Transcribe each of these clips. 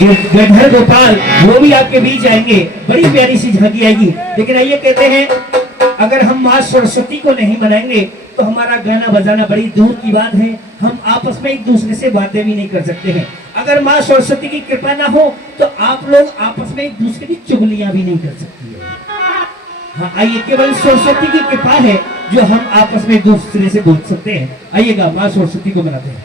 गधर गोपाल वो भी आपके बीच आएंगे, बड़ी प्यारी सी झांकी आएगी। लेकिन आइए कहते हैं अगर हम माँ सरस्वती को नहीं मनाएंगे तो हमारा गाना बजाना बड़ी दूर की बात है, हम आपस में एक दूसरे से बातें भी नहीं कर सकते हैं। अगर माँ सरस्वती की कृपा ना हो तो आप लोग आपस में एक दूसरे की चुगलियां भी नहीं कर सकती है। हाँ आइए, केवल सरस्वती की कृपा है जो हम आपस में एक दूसरे से बोल सकते हैं। आइएगा, माँ सरस्वती को मनाते हैं।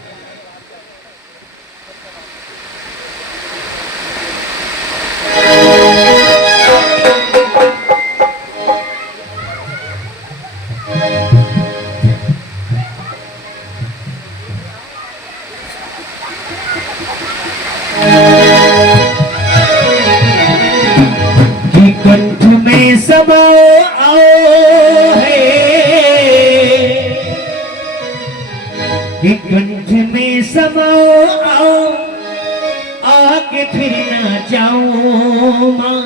कंठ में समाओ आओ है कि कंठ में समाओ आओ, आके फिर ना जाओ माँ,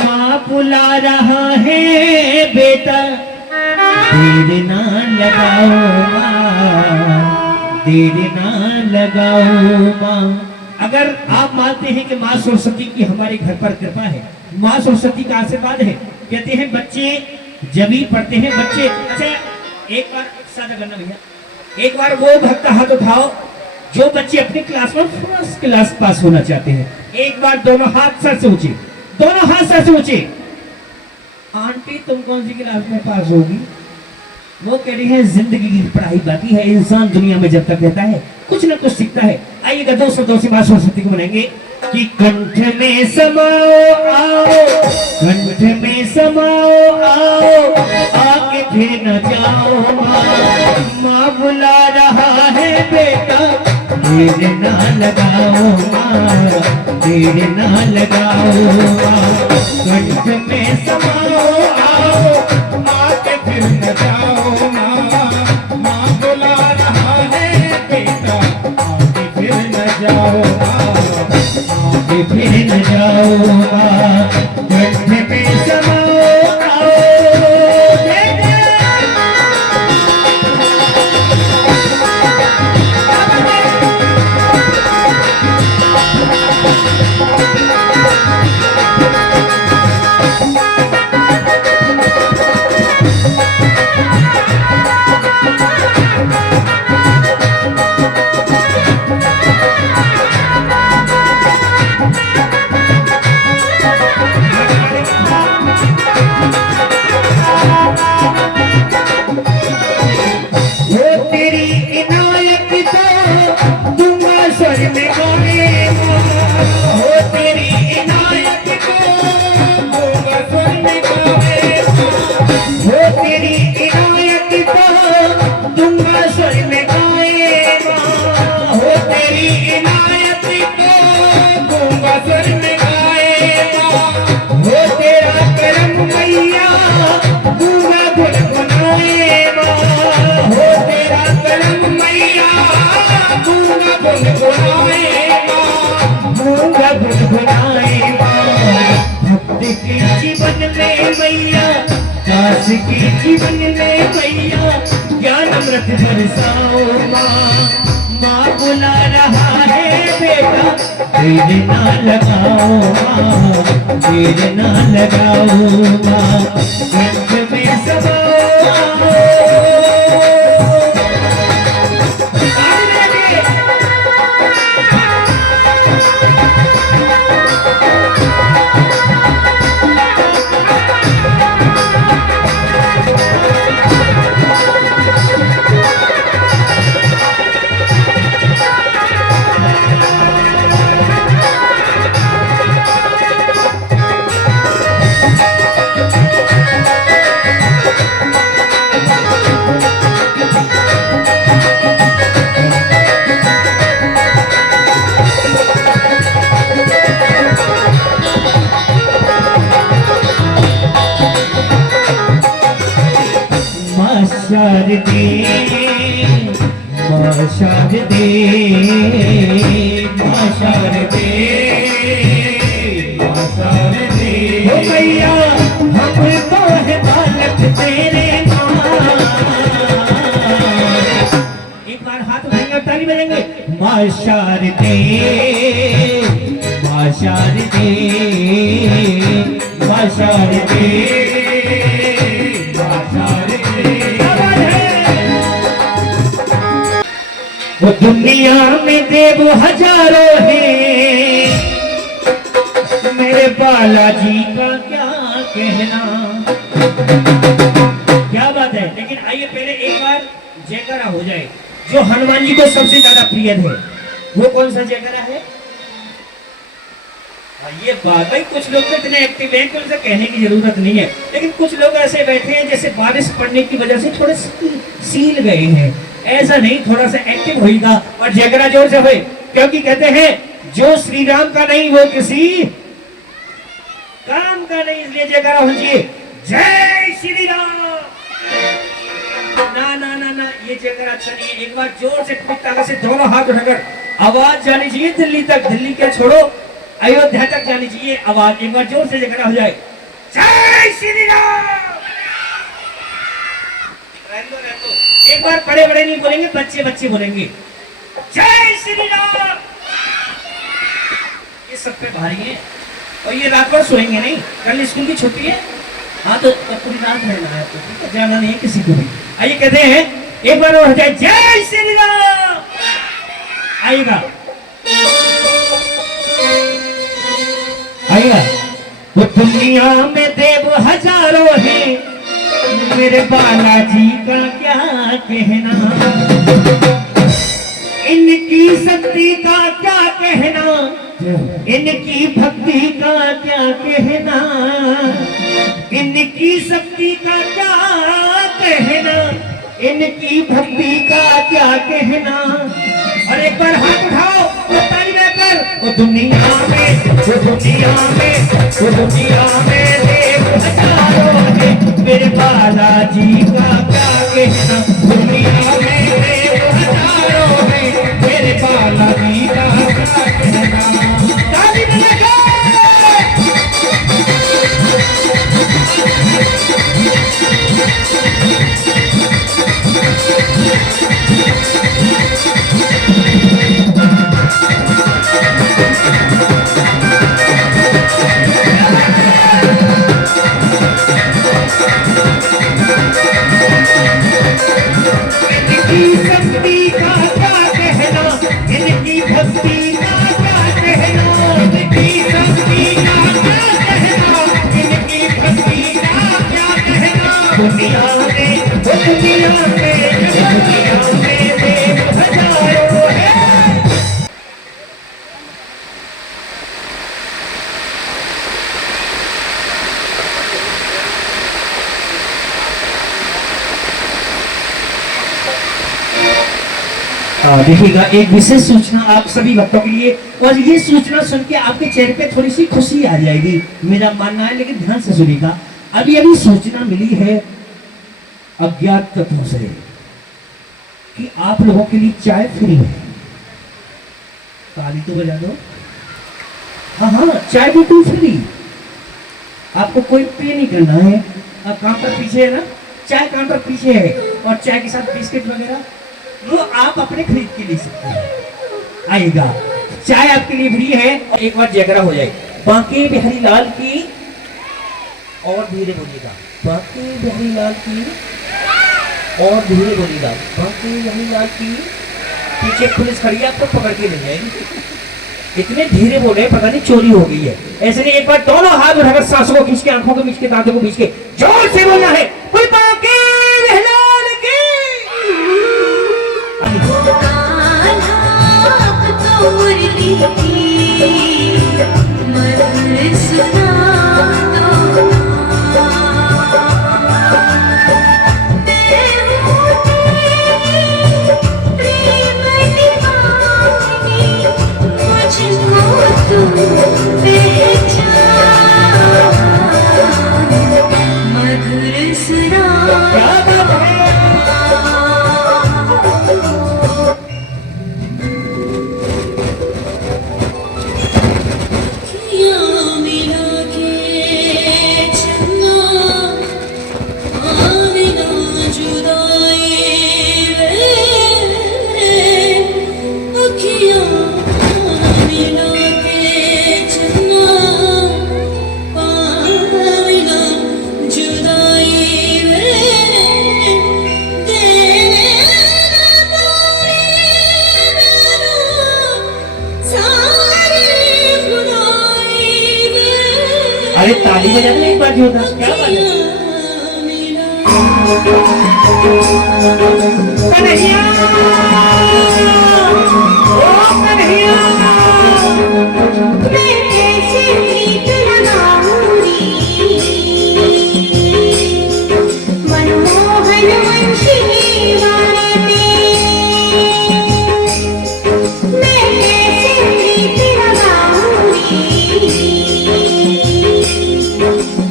माँ बुला रहा है बेटा, देर ना लगाओ माँ, देर ना लगाओ माँ। अगर आप मानते हैं कि माँ सरस्वती की हमारे घर पर कृपा है, माँ सरस्वती का आशीर्वाद है, कहते हैं बच्चे जब ही पढ़ते हैं बच्चे। अच्छा एक बार साझा करना भैया, एक बार वो भक्त हाथ उठाओ जो बच्चे अपनी क्लास में फर्स्ट क्लास पास होना चाहते हैं। एक बार दोनों हाथ सर से ऊंचे, दोनों हाथ सर से ऊंचे। आंटी तुम कौन सी क्लास में पास होगी? वो कह रही है जिंदगी की पढ़ाई बाकी है, इंसान दुनिया में जब तक रहता है कुछ ना कुछ सीखता है। आइएगा दोस्तों दोषी माँ सरस्वती को मनाएंगे कि कंठ में समाओ आओ, कंठ में समाओ आओ, आके फिर न जाओ माँ, माँ बुला रहा है बेटा, देर ना लगाओ माँ, देर ना लगाओ माँ। कंठ में समाओ आओ, आके फिर न जाओ माँ, माँ बुला रहा है बेटा, आके फिर न जाओ माँ, आके फिर न जाओ माँ। कंठ में समाओ आओ जीवन में मैया, दास के जीवन में मैया, ज्ञान अमृत बरसाओ माँ, माँ बुला रहा है बेटा, देर ना लगाओ माँ, देर ना लगाओ माँ। कंठ में समाओ आओ शारदे, माँ शारदे, माँ शारदे, माँ शारदे, हो मैया हमको है बालक तेरे माँ। एक बार हाथ उठाएंगे ताली बजाएंगे। माँ शारदे, शारदे माँ शारदे माँ शारदे। वो दुनिया में देव हजारों हैं, मेरे बालाजी का क्या कहना। क्या बात है। लेकिन आइए पहले एक बार जयकारा हो जाए जो हनुमान जी को सबसे ज्यादा प्रिय है। वो कौन सा जयकारा है? ये बात भाई, कुछ लोग तो इतने एक्टिव हैं कि उनसे कहने की जरूरत नहीं है, लेकिन कुछ लोग ऐसे बैठे हैं जैसे बारिश पड़ने की वजह से थोड़े सील गए हैं। ऐसा नहीं, थोड़ा सा एक्टिव होगा और जयकारा जोर से भाई, क्योंकि कहते हैं जो श्री राम का नहीं वो किसी काम का नहीं, इसलिए जयकारा हो चाहिए। जय श्री राम। ना ना ना ना, ये जयकारा अच्छा नहीं है। एक बार जोर से पूरी ताकत से दोनों हाथ उठाकर आवाज जानी चाहिए दिल्ली तक, दिल्ली क्या छोड़ो अयोध्या तक जानी चाहिए आवाज। एक बार जोर से जयकारा हो जाए। जय श्री राम। एक बार बड़े बड़े नहीं बोलेंगे, बच्चे बच्चे बोलेंगे जय श्री राम। ये सब पे भारी है और ये रात भर सोएंगे नहीं, कल स्कूल की छुट्टी है। हाँ तो पूरी रात रहना है, तो ठीक है, जाना नहीं है किसी को भी। आइए कहते हैं एक बार और हो जाए जय श्री राम। आइएगा आइएगा। वो दुनिया में देव हजारों हैं, मेरे बालाजी का क्या कहना। इनकी शक्ति का क्या कहना, इनकी भक्ति का क्या कहना, इनकी शक्ति का क्या कहना, इनकी भक्ति का क्या कहना। और एक बार हाथ उठाओ तो ताली लेकर। वो दुनिया में देव हजारों हैं, मेरे बालाजी का क्या कहना। दुनिया में देव हजारों हैं, मेरे बालाजी का क्या कहना। ताली बजाओ। शक्ति का क्या कहना, इनकी भक्ति का क्या कहना, इनकी शक्ति का क्या कहना, इनकी भक्ति का क्या कहना। दुनिया में देव हजारों हैं। देखिएगा एक विशेष सूचना आप सभी भक्तों के लिए, और ये सूचना सुन के आपके चेहरे पे थोड़ी सी खुशी आ जाएगी, मेरा मानना है। लेकिन ध्यान से सुनिएगा, अभी अभी सूचना मिली है अज्ञात तत्वों से कि आप लोगों के लिए चाय फ्री है। ताली तो बजा दो। हाँ हाँ, चाय बिल्कुल फ्री, आपको कोई पे नहीं करना है। काउंटर पीछे है ना, चाय काउंटर पीछे है, और चाय के साथ बिस्किट वगैरह वो आप अपने खरीद के ले सकते हैं। आइएगा, चाय आपके लिए फ्री है। और एक बार जयकारा हो जाए बांके बिहारी लाल की, और धीरे बोलिएगा बांके बिहारी लाल की, और धीरे बोलिएगा बांके बिहारी लाल की। पीछे पुलिस खड़ी है, आपको पकड़ के ले जाएगी। इतने धीरे बोले पता नहीं चोरी हो गई है। ऐसे नहीं, एक बार दोनों हाथ उठाकर सांसों को खींच के, आंखों को खींच के, दांतों को खींच के जोर से बोलना है बांके बिहारी लाल की। मिला के अरे ताली बजाने एक बार जोरदार, क्या बात है। कन्हैया, ओ कन्हैया, मैं कैसे गीत लगाऊं रे, मनमोहन वंशी वाले पे, मैं कैसे गीत लगाऊं रे,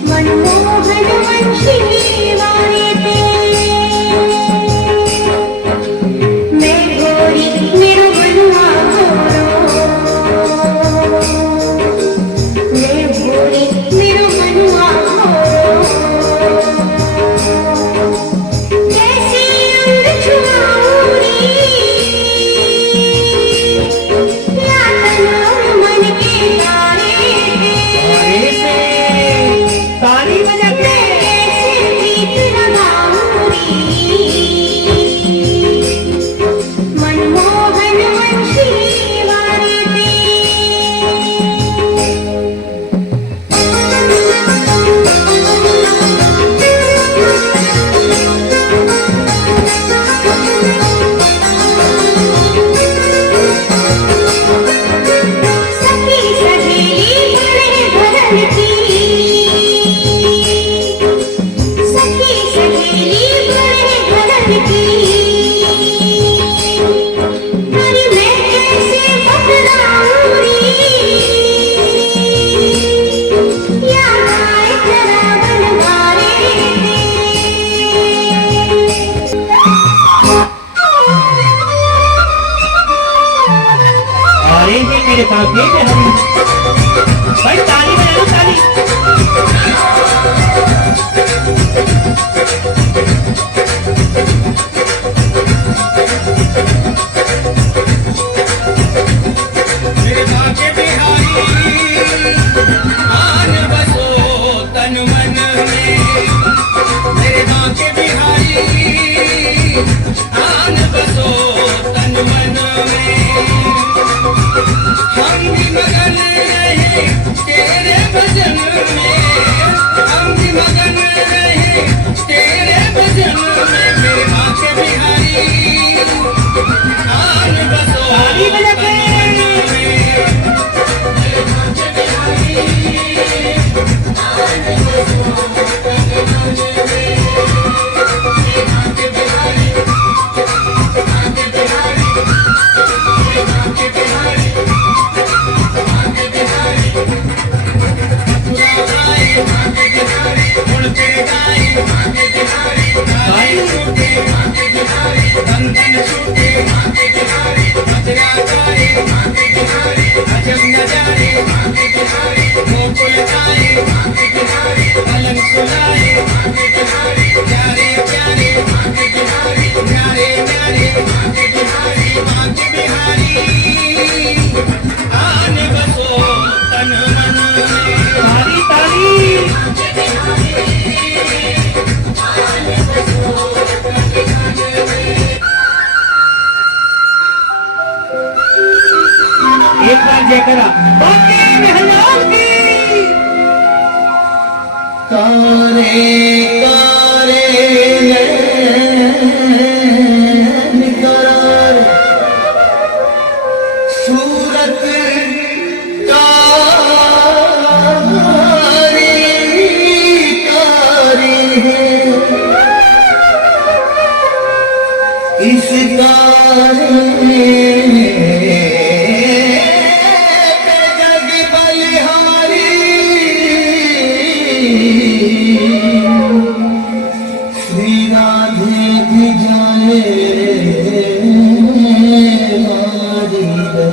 मनमोहन वंशी वाले पे, मैं गोरी मेरो बनवा गोरो, मैं गोरी मेरो बनवा गोरो, कैसे अंग छुआऊं रे, या तन मन के तारे पे, अरे से ताली बजा के मैं कैसे गीत लगाऊं रे, मनमोहन वंशी वाले पे। सखी सहेली बड़े भरन की, सखी सहेली बड़े भरन की, पर मैं कैसे बतलाऊं रे, या गाय जरा बनवारे अरे ये मेरे काके पे हम भाई ताली बजा लो ताली। मेरे बाके बिहारी आन बसो तन मन में, मेरे बाके बिहारी आन बसो तन मन में, हम भी मगन रहे तेरे भजन में, हम भी मगन रहे तेरे भजन में, मेरे बाके बिहारी आन बसो ताली बजा के ताली ताली। एक बार जयकरा बाके महलाल की। कारे कारे नैन करार, सूरत कारी कारी है, इस कारी जग बलिहारी, श्री राधे भी जाए मारी है।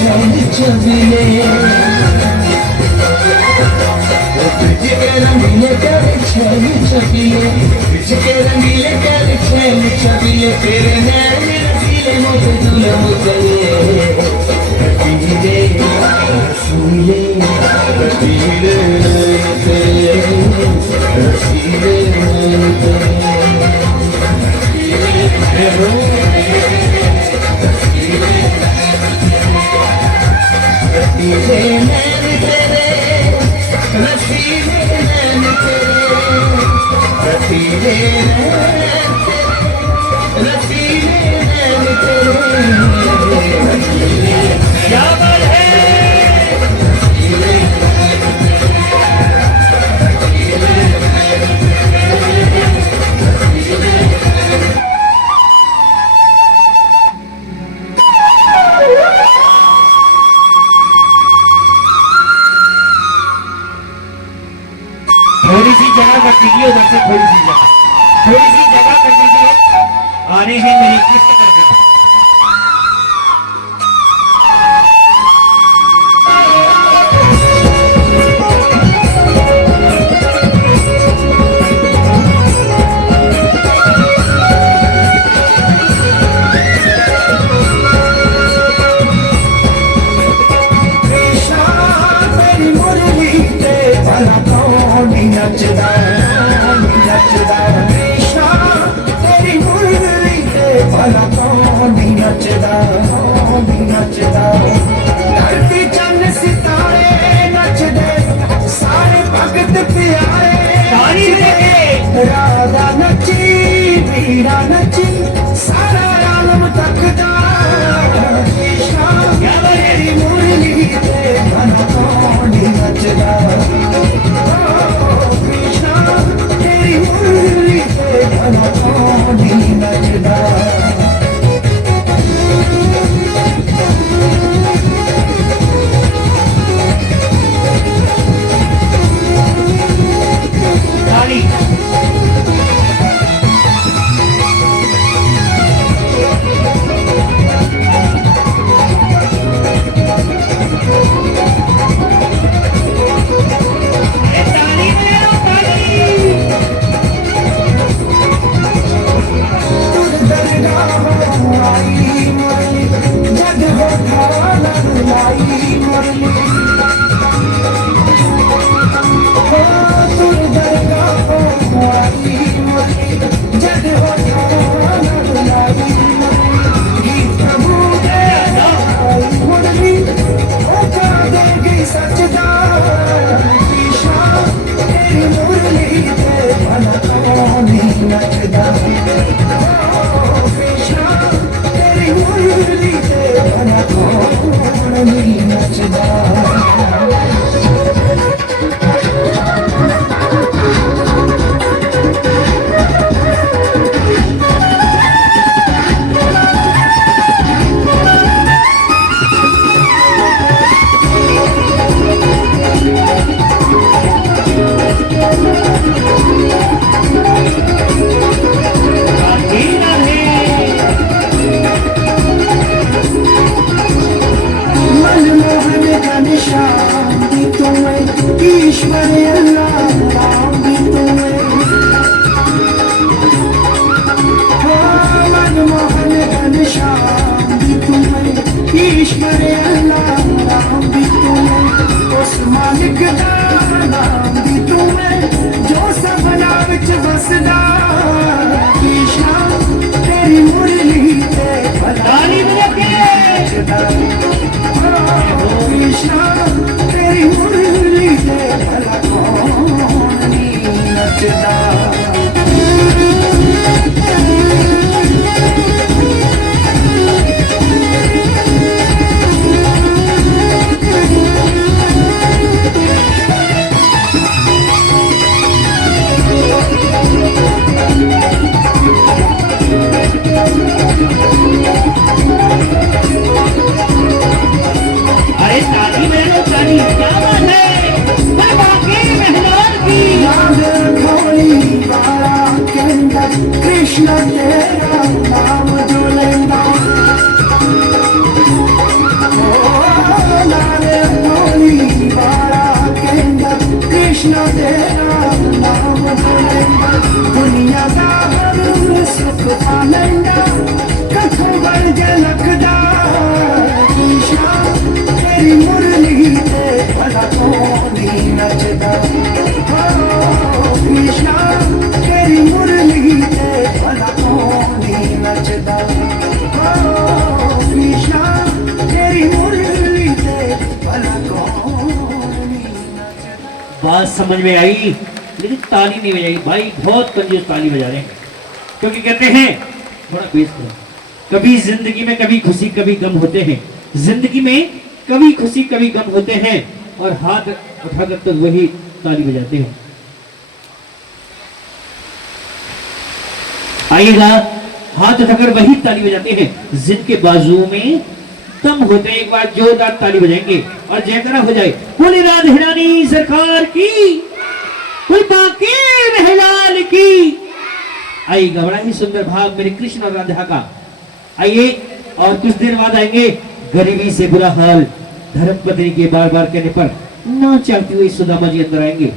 चल चबीले तुझ के रंगीले कर चल चबीले तुझ के रंगीले कर चल चबीले तेरे नैन रसीले मुझ दूल्हा मुझे रसीले रसीले रसीले तेरे रसीले रसीले नैन तेरे रसीले नैन तेरे रसीले नैन तेरे रसीले नैन तेरे क्या बात है थोड़ी सी जगह कर दीजिए उधर से थोड़ी सी जगह कर दीजिए आ रहे हैं मेरे कृष्ण कर दीजिए नचदा नचदा कृष्णा तेरी मुरली ते भला कौन नचदा नचदा धरती चंद सितारे नचदे सारे भगत प्यारे राधा नची वीरा नची सारा आलम तकदा कृष्णा तेरी मुरली ते भला कौन नचदा तेरी मुरली पे भला कौन नचदा कृष्ण तेरा नाम बोलेंगे दुनिया का हर सुख पालेंगे कथों वर्ग लखदा कृष्णा तेरी मुरली ते भला कोनी नचदा कृष्णा तेरी मुरली ते भला कोनी नचदा कृष्णा तेरी मुरली ते भला कोनी नचदा। बात समझ में आई, लेकिन ताली नहीं बजाई भाई, बहुत कंजूस ताली बजा रहे हैं। क्योंकि कहते हैं थोड़ा बेस करो, कभी जिंदगी में कभी खुशी कभी गम होते हैं, जिंदगी में कभी खुशी कभी गम होते हैं, और हाथ उठाकर तो वही ताली बजाते हैं। आइएगा, हाथ उठाकर वही ताली बजाते हैं जिनके बाजुओं में दम होते हैं। एक बार जोरदार ताली बजाएंगे और जयकारा हो जाए, बोले राधे रानी सरकार की, कोई बाकी महलाल की। आइएगा, बड़ा ही सुंदर भाव मेरे कृष्ण और राधा का। आइए, और कुछ देर बाद आएंगे गरीबी से बुरा हाल, धर्म पत्नी के बार बार कहने पर ना चाहती हुई सुदामा जी अंदर आएंगे।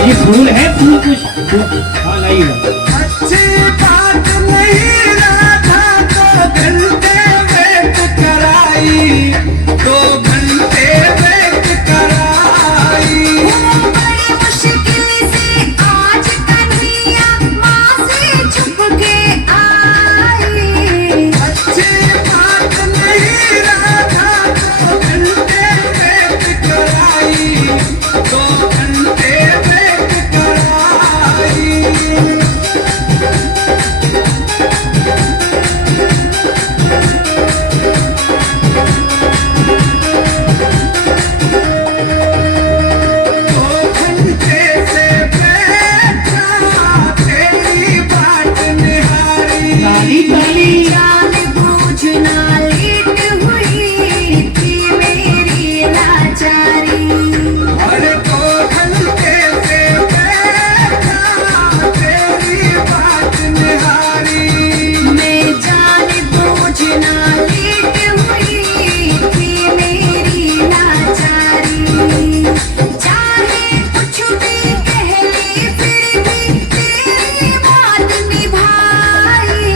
ये फूल है, फूल कुछ हाँ लाइएगा। अच्छी बात नहीं राधा तो घंटे वेट कराई, 2 घंटे वेट कराई। बड़ी मुश्किल से आज कन्हैया माँ से छुप के आई। अच्छी बात नहीं राधा तो घंटे वेट कराई, 2 घंटे वेट कराई। ताली ताली। जान बूझ ना लेट हुई थी मेरी लाचारी। मैं जान बूझ ना लेट हुई थी मेरी लाचारी। चाहे कुछ भी कह ले फिर भी तेरी बात निभाई।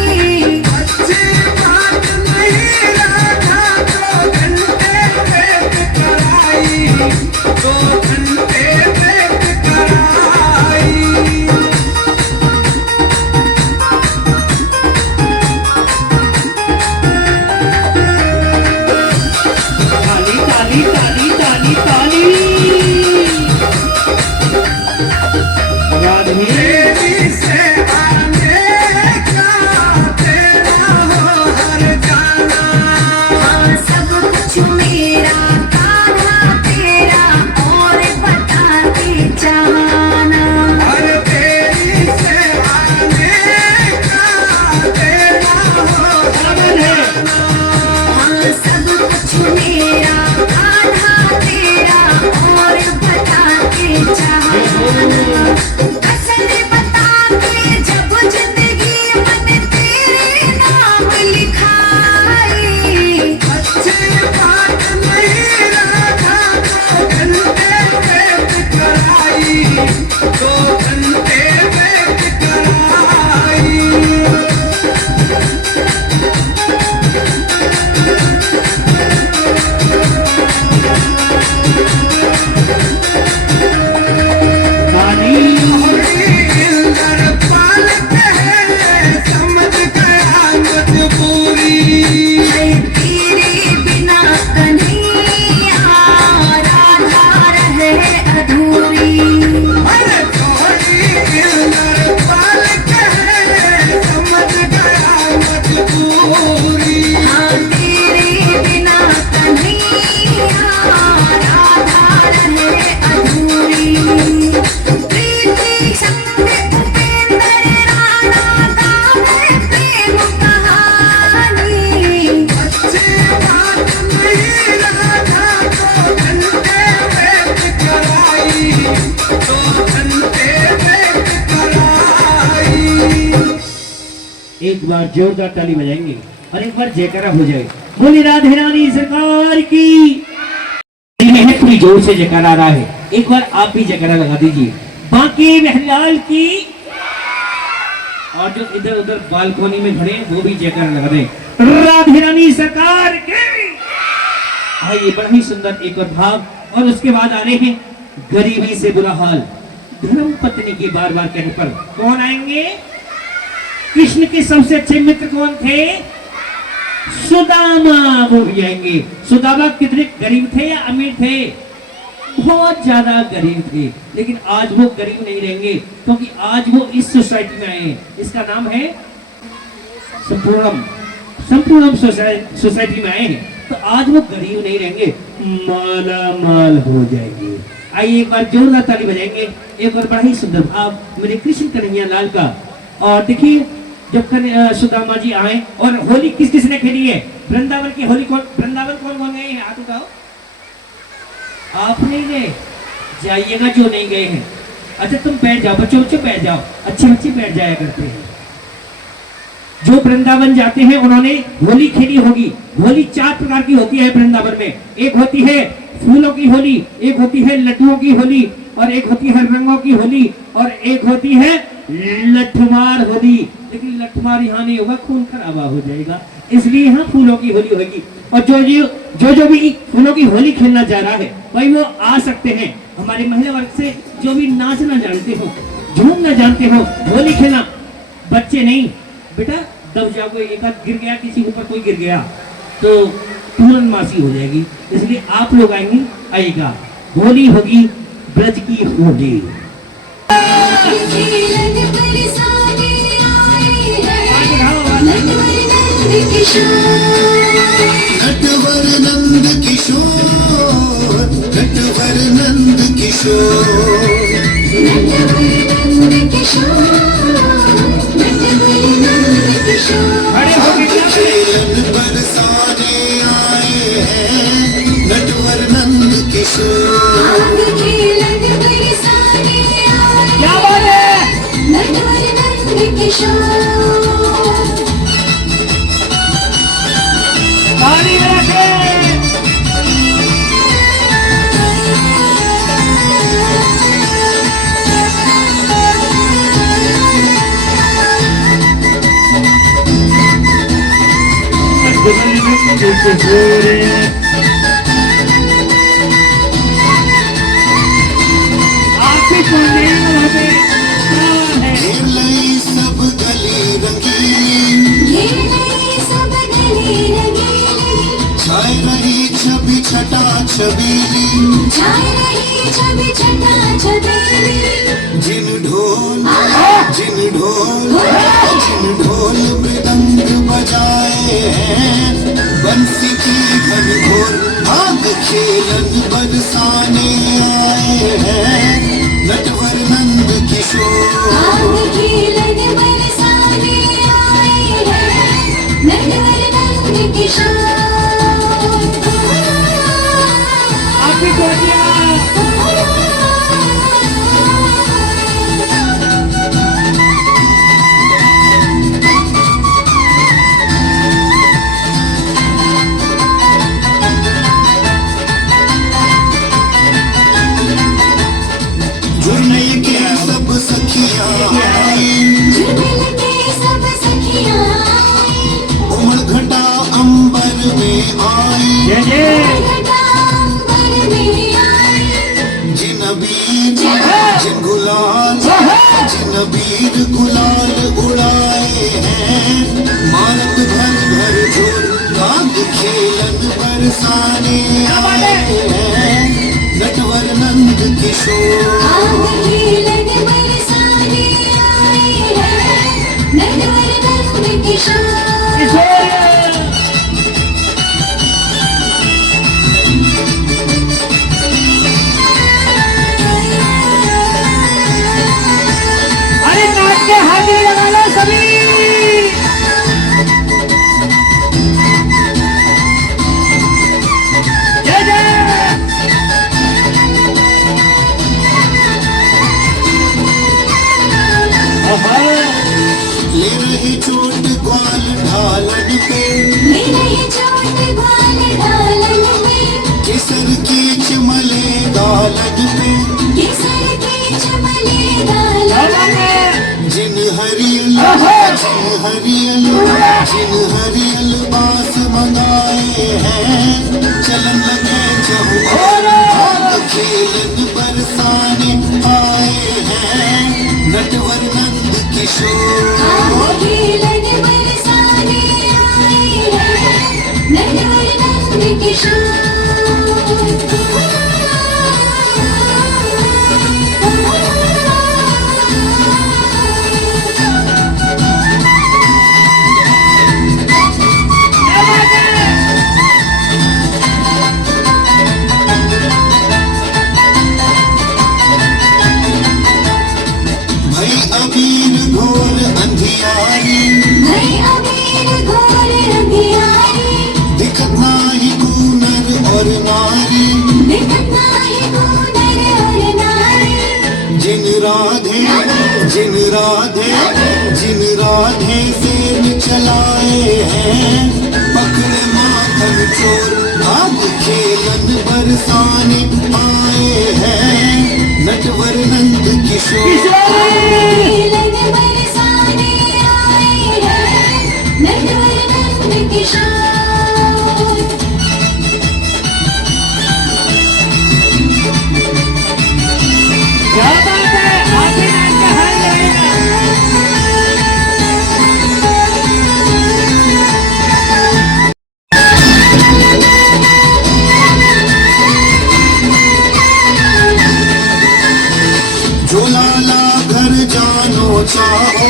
ताली ताली ताली ताली ताली। राधे हाँ, सब कुछ मेरा कान्हा तेरा और बताते जाना। हाँ, सब कुछ मेरा कान्हा तेरा और बताते जाना। असल बता के जब जिंदगी मन तेरे नाम लिखाई। बार जोरदार ताली बजाएंगे और एक बार जयकारा हो जाए। बोली राधे रानी सरकार की। है पूरी जोर से जयकारा आ रहा है, एक बार आप भी जयकारा लगा दीजिए। बाकी बहलाल की। और जो इधर उधर बालकोनी में खड़े हैं वो भी जयकारा लगा दें। राधे रानी सरकार की। आइए, बड़ा ही सुंदर एक और भाव। और उसके बाद आ रहे हैं गरीबी से बुरा हाल। धर्म पत्नी के बार बार कहने पर कौन आएंगे? कृष्ण के सबसे अच्छे मित्र कौन थे? सुदामा, वो भी आएंगे। सुदामा कितने गरीब थे या अमीर थे? बहुत ज्यादा गरीब थे, लेकिन आज वो गरीब नहीं रहेंगे क्योंकि आज वो इस सोसाइटी में आए हैं। इसका नाम है संपूर्णम। संपूर्णम सोसाइटी में आए हैं, तो आज वो गरीब नहीं रहेंगे, माला माल हो जाएंगे। आइए, एक बार जोरदार ताली बजाएंगे। एक और बड़ा ही सुंदर भाव मेरे कृष्ण कन्हैया लाल का। और देखिए, जब सुदामा जी आए और होली किस किसने खेली है? वृंदावन की होली कौन, वृंदावन कौन कौन गए हैं? हाथ उठाओ। आप नहीं गए, जाइएगा जो नहीं गए हैं। अच्छा, तुम बैठ जाओ, बच्चों बच्चों बैठ जाओ, अच्छे बच्चे बैठ जाया करते हैं। जो वृंदावन जाते हैं उन्होंने होली खेली होगी। होली 4 प्रकार की होती है वृंदावन में। एक होती है फूलों की होली, एक होती है लड्डुओं की होली, और एक होती है रंगों की होली, और एक होती है लठमार होली। लेकिन लठमार यहाँ नहीं होगा, खून खराबा हो जाएगा, इसलिए यहाँ फूलों की होली होगी। और जो भी फूलों की होली खेलना जा रहा है भाई वो आ सकते हैं। हमारे महिला वर्ग से जो भी नाचना जानते हो, झूमना जानते हो, होली खेलना, बच्चे नहीं बेटा, दब जाओगे। एक हाथ गिर गया, किसी ऊपर कोई गिर गया तो तुरंत मासी हो जाएगी, इसलिए आप लोग आएंगे, आइएगा। होली होगी ब्रज की होली। नटवर नंद किशोर, नटवर नंद किशोर, खेलन बरसाने आए हैं नटवर नंद किशोर। क्या बात है? ताली बजा के। आप ही कौन है? खेलई सब गली रंगीली, छाई रही छवि छटा छबीली, जिन ढोल जिन ढोल मृदंग बजाए हैं, बंसी की घन घोर भाग खेलन बरसाने आए हैं नटवर नंद आप ही कौन है? जुर्नई के सब सखियां आई, उमड़ घटा अंबर में आई, जय जय। जिन बीर गुलाल उड़ाए हैं, मारत भर भर झोल गाग खेलन बरसाने आए हैं नटवर नंद किशोर। अरे नाच जिन हरियल बास मंगाए हैं चलन लगे चहुओर भाग खेलन बरसाने आए हैं नटवर नंद किशोर खेलन बरसाने आए हैं नटवर नंद किशोर भई अबीर घोर अंधियारी भई अबीर घोर अंधियारी दिखत नाही कूनर और नारी दिखत नाही कूनर और नारी जिन राधे जिन राधे जिन राधे सेन चलाए हैं पकड़े माखन चोर भाग खेलन बरसाने आए हैं नटवर नंद किशोर खेलन बरसाने आए हैं नटवर नंद किशोर क्या बात है, आखिर लाइन का हाल रहेगा। झोलाला घर जानो चाहो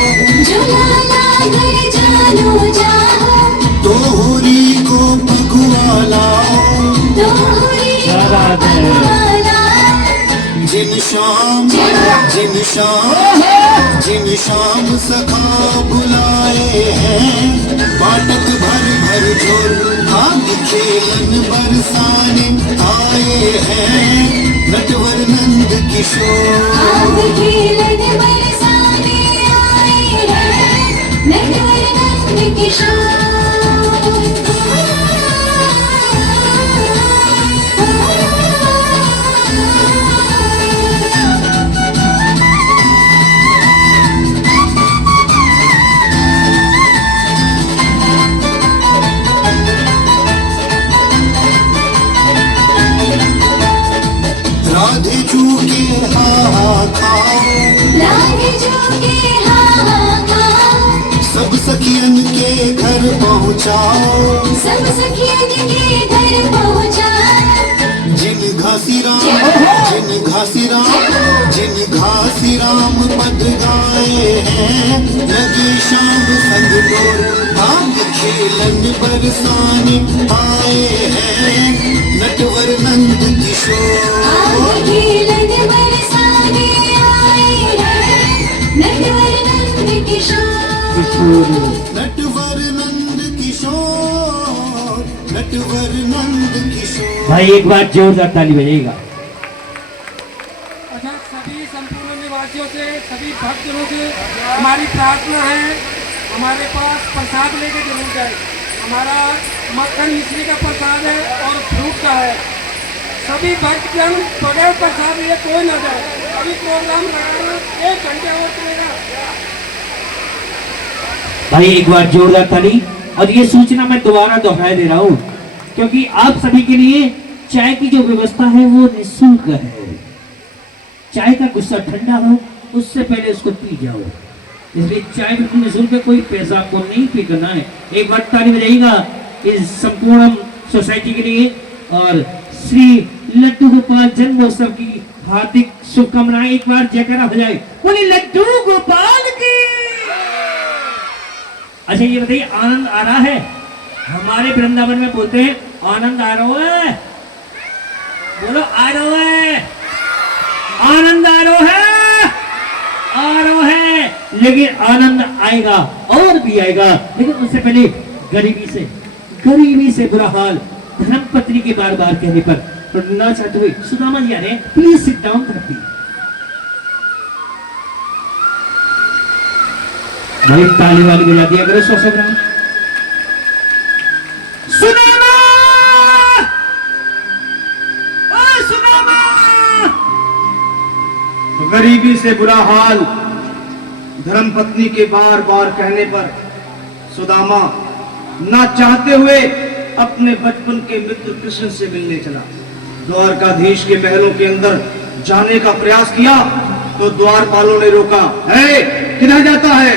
जुलाला घर जानो चाहो दोहरी को पगुआ लाओ दोहरी क्या बात है। वाला जिन शाम जिन शाम सखा बुलाए हैं बाटक भर भर झोल भाग खेलन बरसाने आए हैं नटवर नंद किशोर आग खेलन बरसाने आए हैं नटवर नंद किशोर राधे चूके हा हा खाओ राधे चूके हाँ खाओ सब सखियन के घर पहुँचाओ सब सखियन के घर पहुँचा जिन घासी राम पद गाए हैं लगे शाम संग डोर भाग खेलन बरसाने आए हैं नटवर नंद किशोर आग खेलन बरसाने आए हैं नटवर नंद किशोर नटवर नंद किशोर नटवर नंद किशोर भाई एक बार जोरदार ताली बजाइएगा। अच्छा, सभी संपूर्ण निवासियों से सभी भक्तजनों से हमारी प्रार्थना है हमारे पास प्रसाद लेके जरूर जाए। हमारा मक्खन मिश्री का प्रसाद है और फ्रूट का है। सभी भक्तजन बगैर प्रसाद लिए कोई ना जाए। अभी प्रोग्राम लगाना 1 घंटे और चलेगा। भाई एक बार जोरदार ताली। और ये सूचना मैं दोबारा दोहराए दे रहा हूँ क्योंकि आप सभी के लिए चाय की जो व्यवस्था है वो निःशुल्क है। चाय का गुस्सा ठंडा हो उससे पहले उसको पी जाओ, इसलिए चाय बिल्कुल निःशुल्क है, कोई पैसा आपको नहीं पे करना है। एक बार ताली बजाइएगा इस संपूर्ण सोसाइटी के लिए और श्री लड्डू गोपाल जन्मोत्सव की हार्दिक शुभकामनाएं। एक बार जयकारा हो जाए, बोले लड्डू गोपाल की। अच्छा ये बताइए आनंद आ रहा है? हमारे वृंदावन में बोलते हैं आनंद आ रहा है, बोलो आ रहा है, आनंद आ रहा है, आ रहा है। लेकिन आनंद आएगा और भी आएगा, लेकिन उससे पहले गरीबी से बुरा हाल धर्मपत्नी के बार बार कहने पर ना चाहते हुए सुदामा जी आ रहे हैं। प्लीज सिट डाउन करती भाई ताली वाली बजा दिया करो। 100 ग्राम सुदामा, ओ सुदामा। गरीबी से बुरा हाल धर्मपत्नी के बार बार कहने पर सुदामा ना चाहते हुए अपने बचपन के मित्र कृष्ण से मिलने चला। द्वारकाधीश के महलों के अंदर जाने का प्रयास किया तो द्वारपालों ने रोका। है किधर जाता है?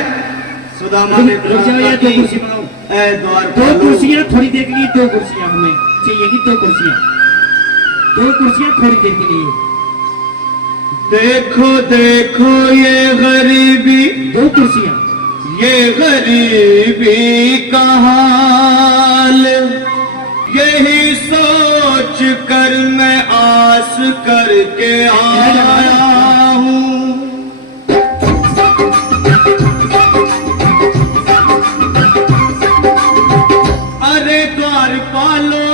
सुदामा ने रुक जाओ यार, दो कुर्सी बनाओ। ऐ दो द्वारपालों, कुर्सियां थोड़ी देर के लिए, दो कुर्सियां हमें चाहिए, दो कुर्सियां थोड़ी देर के लिए। देखो देखो ये गरीबी, दो कुर्सियां। ये गरीबी का हाल, यही सोच कर मैं आस करके आया हूँ। अरे द्वारपालो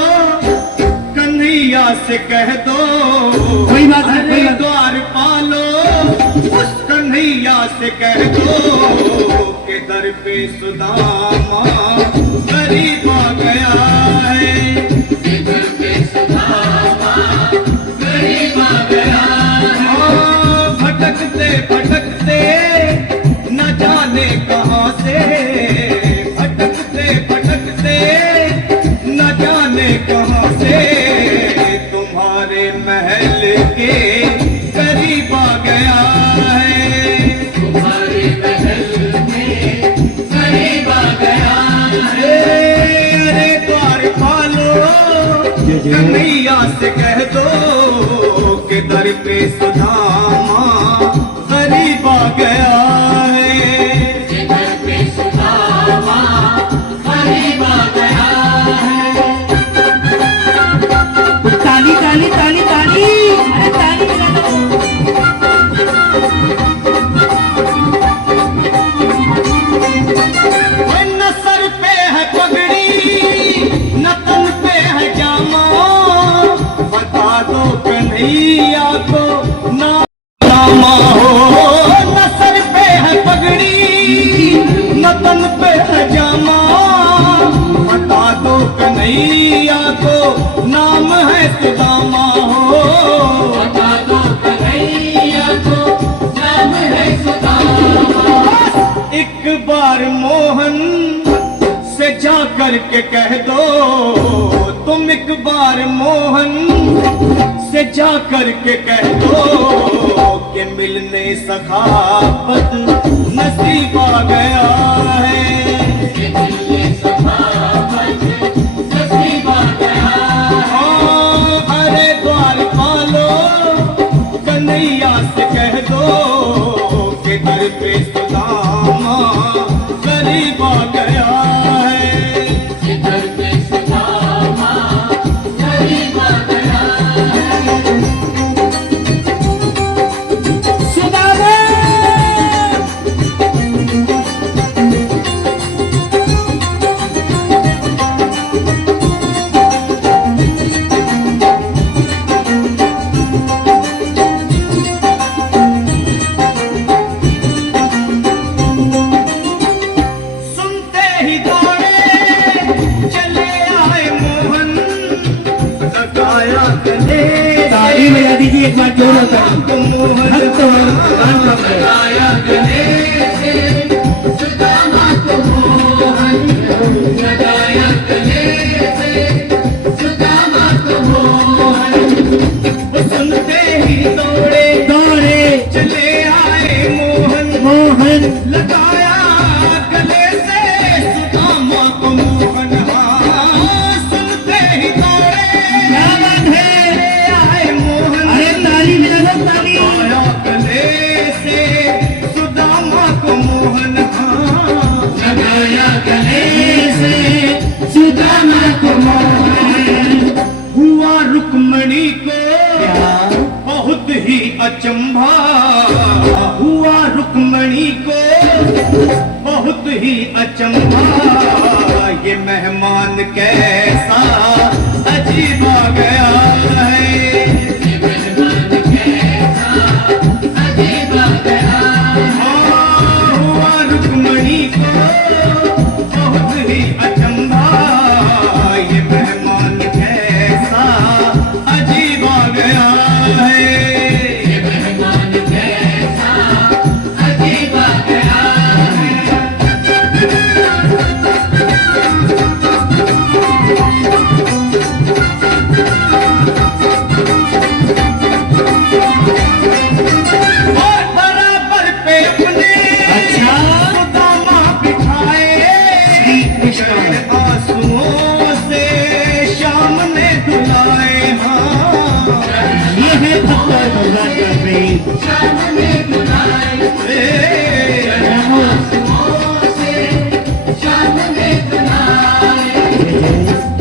कन्हैया से कह दो, कोई बात नहीं, कोई अरे बात। द्वारपालो उस कन्हैया से कह दो के दर पे सुदामा गरीब आ गया है। के दर पे सुदामा गरीब आ गया है। भटकते भटकते न जाने कहाँ से, भटकते भटकते न जाने कहाँ से तुम्हारे महल के करीब आ गया है। तुम्हारे महल में करीब आ गया है। अरे द्वारपालो कन्हैया से कह दो कि दर पे सुदामा करीब आ गया है। कि दर पे सुदामा करीब आ गया है। ताली ताली ताली ताली, अरे ताली बजा दो। न सर पे है पगड़ी न तन पे है जामा, बता दो कन्हैया को ना लामा हो। न सर पे है पगड़ी न तन पे है जामा, बता दो कन्हैया को नाम है सुदामा हो। बता दो कन्हैया को नाम है सुदामा। एक बार मोहन से जा करके कह दो, तुम एक बार मोहन से जा करके कह दो कि मिलने सखावत नसीब आ गया है। कि मिलने सखावत नसीब आ गया है। अरे द्वारपालो कन्हैया से कह दो कि दर पे सुदामा करीब आ गया है। कि दर पे सुदामा करीब आ गया है। सुदामा सुनते ही दौड़े चले आए मोहन, लगाया गले ताली बजा दीजिए एक बार जोरों से। मोहन भक्त और भगवान का प्रेम। लगाया गले से सुदामा को मोहन, लगाया गले से सुदामा को मोहन। सुनते ही दौड़े दौड़े चले आए मोहन, मोहन, लगाया गले से सुदामा को मोहन। हाँ, सुनते ही दौड़े क्या बात है। आए मोहन, अरे ताली बजा दो, ताली। लगाया गले से सुदामा को मोहन। हाँ, लगाया गले से सुदामा को मोहन। हुआ रुक्मणी को क्या? बहुत ही अचंभा, हुआ रुक्मणी को बहुत ही अचंभा। ये मेहमान कैसा अजीब आ गया है। ये मेहमान कैसा अजीब आ गया है। हुआ रुक्मणी को बहुत ही अचंभा, ये मेहमान कैसा अजीब आ गया है। ये मेहमान कैसा अजीब आ गया है।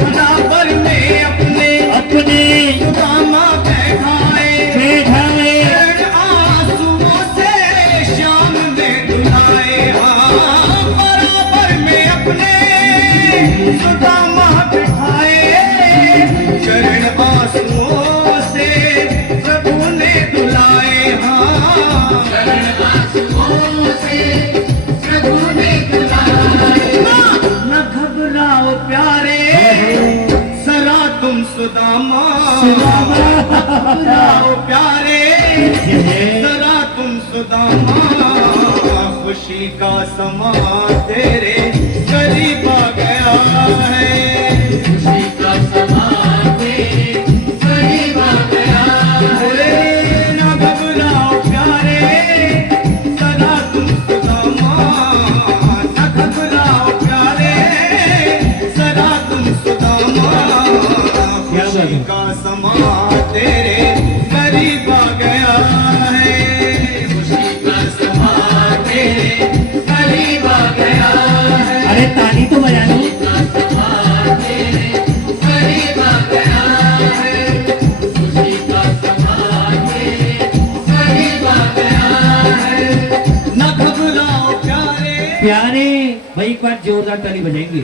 बराबर में अपने अपने सुदामा बैठाए बैठाए आंसुओं से शाम में धुलाए। हाँ, बराबर में अपने सुदामा बैठाए चरण आंसुओं से प्रभु ने धुलाए। हाँ, चरण आंसुओं से प्रभु ने धुलाए। न घबराओ प्यारे सरा तुम सुदामा, घबराओ प्यारे जरा तुम सुदामा, खुशी का समा तेरे करीब आ गया है। खुशी का समा तेरे करीब आ गया है। न घबराओ प्यारे जरा तुम सुदामा, न घबराओ प्यारे जरा तुम सुदामा, खुशी का समा तेरे करीब आ गया है। खुशी का समा तेरे करीब आ गया है। अरे ताली तो बजा लो। करीब आ गया है। खुशी का समा तेरे करीब आ गया है। न घबराओ प्यारे। प्यारे भाई एक बार जोरदार ताली बजाएंगे।